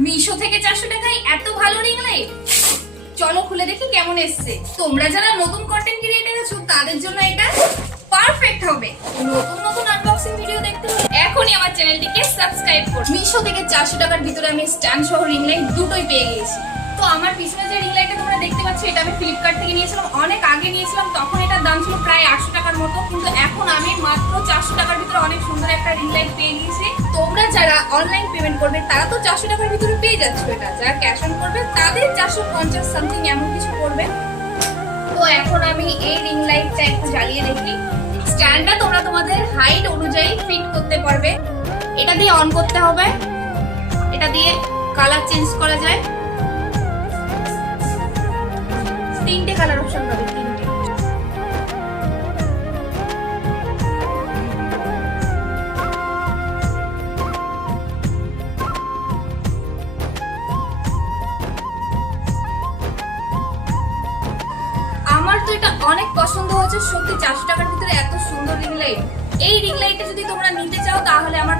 মিশো থেকে 400 টাকায় এত ভালো রিং লাইট, চলো খুলে দেখি কেমন এসছে। তোমরা যারা নতুন কন্টেন্ট ক্রিয়েটর আছো তাদের জন্য এটা পারফেক্ট হবে। নতুন নতুন আনবক্সিং ভিডিও দেখতে হলে এখনই আমার চ্যানেলটিকে সাবস্ক্রাইব করো। মিশো থেকে 400 টাকার ভিতরে আমি স্ট্যান্ড সহ রিং লাইট দুটোই পেয়ে গেছি। তো আমার পিছনে যে রিং লাইটটা তোমরা দেখতে পাচ্ছ, এটা আমি ফ্লিপকার্ট থেকে নিয়েছিলাম, অনেক আগে নিয়েছিলাম। তখন এটার দাম ছিল প্রায় 800 টাকার মতো, কিন্তু এখন আমি মাত্র 400 টাকার ভিতরে অনেক সুন্দর একটা রিং লাইট পেয়ে গেছি। তোমরা যারা অনলাইন পেমেন্ট করবে তারা তো 400 টাকার ভিতরে পেয়ে যাচ্ছ এটা, যারা ক্যাশ অন করবে তাদের 450 সামথিং এমন কিছু করবে। তো এখন আমি এই রিং লাইটটা একটু জ্বালিয়ে দেখি। স্ট্যান্ডটা তোমরা তোমাদের হাইট অনুযায়ী ফিট করতে পারবে। এটা দিয়ে অন করতে হবে, এটা দিয়ে কালার চেঞ্জ করা যায়। 3টে কালার অপশন পাবে, 3টে। আমার তো এটা অনেক পছন্দ হয়েছে সত্যি। 400 টাকার ভিতরে এত সুন্দর রিং লাইট, এই রিং লাইটটা যদি তোমরা নিতে চাও তাহলে আমার